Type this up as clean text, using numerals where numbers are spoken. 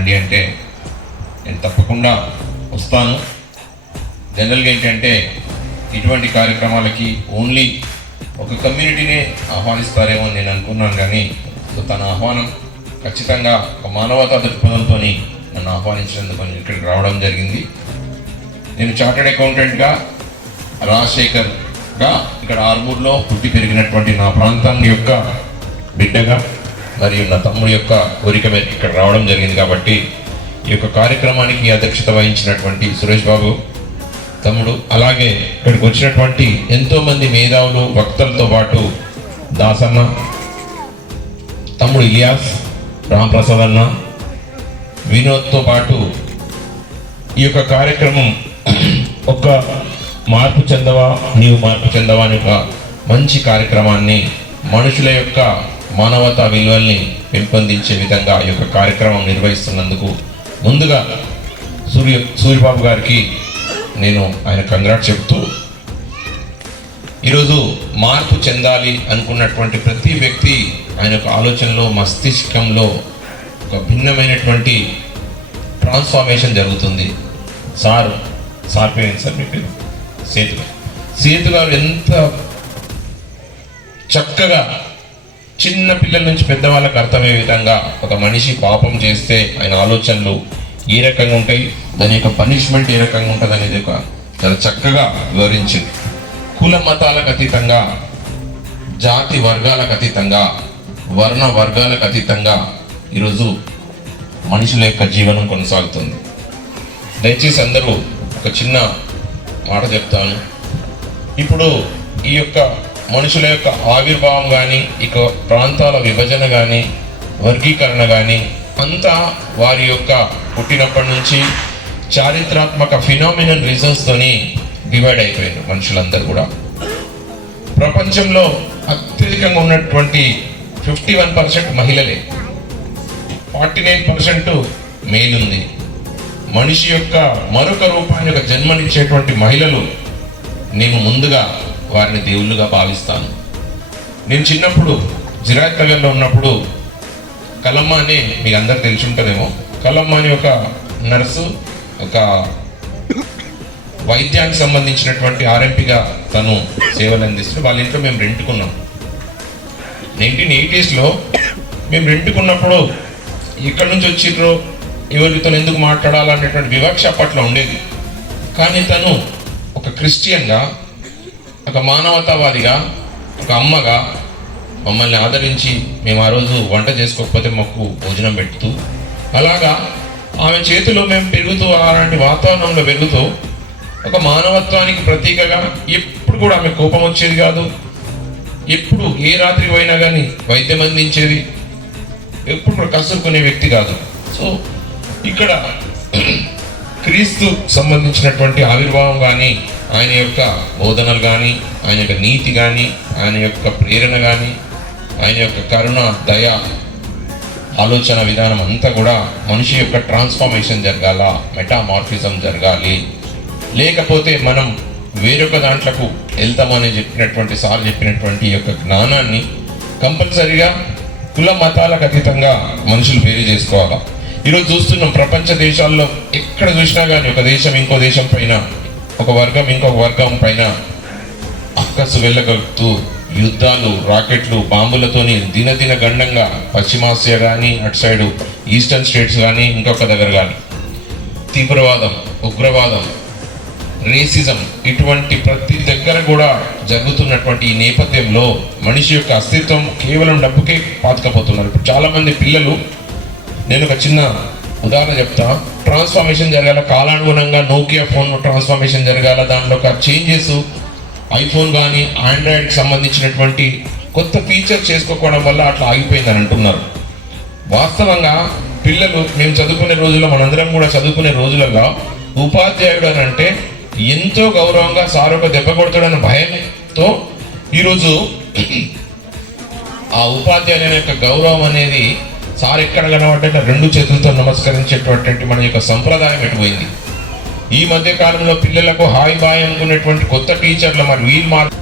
రండి అంటే నేను తప్పకుండా వస్తాను. జనరల్గా ఏంటంటే ఇటువంటి కార్యక్రమాలకి ఓన్లీ ఒక కమ్యూనిటీనే ఆహ్వానిస్తారేమో అని నేను అనుకున్నాను, కానీ సో తన ఆహ్వానం ఖచ్చితంగా ఒక మానవతా దృక్పథంతో నన్ను ఆహ్వానించినందుకు ఇక్కడికి రావడం జరిగింది. నేను చార్టెడ్ అకౌంటెంట్గా రాజశేఖర్గా ఇక్కడ ఆర్మూర్లో పుట్టి పెరిగినటువంటి నా ప్రాంతం యొక్క బిడ్డగా మరియు నా తమ్ముడి యొక్క కోరిక మేరకు ఇక్కడ రావడం జరిగింది. కాబట్టి ఈ యొక్క కార్యక్రమానికి అధ్యక్షత వహించినటువంటి సురేష్ బాబు తమ్ముడు, అలాగే ఇక్కడికి వచ్చినటువంటి ఎంతోమంది మేధావులు వక్తలతో పాటు దాసన్న, తమ్ముడు ఇలియాస్, రాంప్రసాద్ అన్న, వినోద్తో పాటు ఈ యొక్క కార్యక్రమం ఒక మార్పు చెందవా నీవు మార్పు చెందవా అనే ఒక మంచి కార్యక్రమాన్ని మనుషుల యొక్క మానవతా విలువల్ని పెంపొందించే విధంగా ఈ యొక్క కార్యక్రమం నిర్వహిస్తున్నందుకు ముందుగా సూర్యబాబు గారికి నేను ఆయన కంగ్రాట్స్ చెప్తూ, ఈరోజు మార్పు చెందాలి అనుకున్నటువంటి ప్రతి వ్యక్తి ఆయన యొక్క ఆలోచనలో మస్తిష్కంలో ఒక భిన్నమైనటువంటి ట్రాన్స్ఫార్మేషన్ జరుగుతుంది. సార్ పేరు సార్ మీ పేరు సేతు గారు ఎంత చక్కగా చిన్న పిల్లల నుంచి పెద్దవాళ్ళకి అర్థమయ్యే విధంగా ఒక మనిషి పాపం చేస్తే ఆయన ఆలోచనలు ఏ రకంగా ఉంటాయి, దాని యొక్క పనిష్మెంట్ ఏ రకంగా ఉంటుంది అనేది ఒక చాలా చక్కగా వివరించింది. కుల మతాలకు అతీతంగా, జాతి వర్గాలకు అతీతంగా, వర్ణ వర్గాలకు అతీతంగా ఈరోజు మనుషుల యొక్క జీవనం కొనసాగుతుంది. దయచేసి అందరూ ఒక చిన్న మాట చెప్తాను. ఇప్పుడు ఈ యొక్క మనుషుల యొక్క ఆవిర్భావం కానీ, ఇక ప్రాంతాల విభజన కానీ, వర్గీకరణ కానీ అంతా వారి యొక్క పుట్టినప్పటి నుంచి చారిత్రాత్మక ఫినామినల్ రీజన్స్తోని డివైడ్ అయిపోయారు మనుషులందరూ కూడా. ప్రపంచంలో అత్యధికంగా ఉన్నటువంటి 51% మహిళలే, 49% మేల్ ఉంది. మనిషి యొక్క మరొక రూపాన్ని ఒక జన్మనిచ్చేటువంటి మహిళలు, నేను ముందుగా వారిని దేవుళ్ళుగా భావిస్తాను. నేను చిన్నప్పుడు జిరాయత్ నగర్లో ఉన్నప్పుడు కలమ్మ అని మీకు అందరు తెలిసి ఉంటుందేమో, కలమ్మ అని ఒక నర్సు, ఒక వైద్యానికి సంబంధించినటువంటి ఆర్ఎంపీగా తను సేవలు అందిస్తూ వాళ్ళ ఇంట్లో మేము రెంట్కున్నాం. 1980sలో మేము రెంట్కున్నప్పుడు ఎక్కడి నుంచి వచ్చిర్రో, ఎవరితో ఎందుకు మాట్లాడాలనేటువంటి వివక్ష అప్పట్లో ఉండేది. కానీ తను ఒక క్రిస్టియన్గా, ఒక మానవతావాదిగా, ఒక అమ్మగా మమ్మల్ని ఆదరించి మేము ఆ రోజు వంట చేసుకోకపోతే మాకు భోజనం పెడుతూ, అలాగా ఆమె చేతిలో మేము పెరుగుతూ అలాంటి వాతావరణంలో పెరుగుతూ ఒక మానవత్వానికి ప్రతీకగా ఎప్పుడు కూడా ఆమె కోపం వచ్చేది కాదు. ఎప్పుడు ఏ రాత్రి పోయినా కానీ వైద్యం అందించేది, ఎప్పుడు కూడా కసురుకునే వ్యక్తి కాదు. సో ఇక్కడ క్రీస్తు సంబంధించినటువంటి ఆవిర్భావం కానీ, ఆయన యొక్క బోధనలు కానీ, ఆయన యొక్క నీతి కానీ, ఆయన యొక్క ప్రేరణ కానీ, ఆయన యొక్క కరుణ, దయ, ఆలోచన విధానం అంతా కూడా మనిషి యొక్క ట్రాన్స్ఫార్మేషన్ జరగాల, మెటామార్ఫిజం జరగాలి. లేకపోతే మనం వేరొక దాంట్లకు వెళ్తామని చెప్పినటువంటి సార్ చెప్పినటువంటి ఈ యొక్క జ్ఞానాన్ని కంపల్సరీగా కుల మతాలకు అతీతంగా మనుషులు వేరు చేసుకోవాలా. ఈరోజు చూస్తున్నాం ప్రపంచ దేశాల్లో ఎక్కడ చూసినా కానీ ఒక దేశం ఇంకో దేశం పైన, ఒక వర్గం ఇంకొక వర్గం పైన అక్కసు వెళ్ళగలుగుతూ యుద్ధాలు, రాకెట్లు, బాంబులతోని దినదిన గండంగా పశ్చిమాసియా కానీ, అటు సైడు ఈస్టర్న్ స్టేట్స్ కానీ, ఇంకొక దగ్గర కానీ తీవ్రవాదం, ఉగ్రవాదం, రేసిజం ఇటువంటి ప్రతి దగ్గర కూడా జరుగుతున్నటువంటి ఈ నేపథ్యంలో మనిషి యొక్క అస్తిత్వం కేవలం డబ్బుకే పాతుకపోతున్నారు. ఇప్పుడు చాలామంది పిల్లలు, నేను ఒక చిన్న ఉదాహరణ చెప్తా, ట్రాన్స్ఫార్మేషన్ జరగాల, కాలానుగుణంగా నోకియా ఫోన్ ట్రాన్స్ఫార్మేషన్ జరగాల, దాంట్లో ఒక చేంజెస్ ఐఫోన్ కానీ ఆండ్రాయిడ్కి సంబంధించినటువంటి కొత్త ఫీచర్ చేసుకోకపోవడం వల్ల అట్లా ఆగిపోయిందని అంటున్నారు. వాస్తవంగా పిల్లలు, మేము చదువుకునే రోజుల్లో, మనందరం కూడా చదువుకునే రోజులలో ఉపాధ్యాయుడు అని అంటే ఎంతో గౌరవంగా, సార్ ఒక దెబ్బ కొడతాడన్న భయంతో ఈరోజు ఆ ఉపాధ్యాయుని యొక్క గౌరవం అనేది సార్ ఎక్కడ కనబడ్డా 2 చేతులతో నమస్కరించేటువంటి మన యొక్క సంప్రదాయం ఎటుపోయింది. ఈ మధ్య కాలంలో పిల్లలకు హాయ్ బాయ్ అనుకునేటువంటి కొత్త టీచర్లు మరి వీల్ మార్క్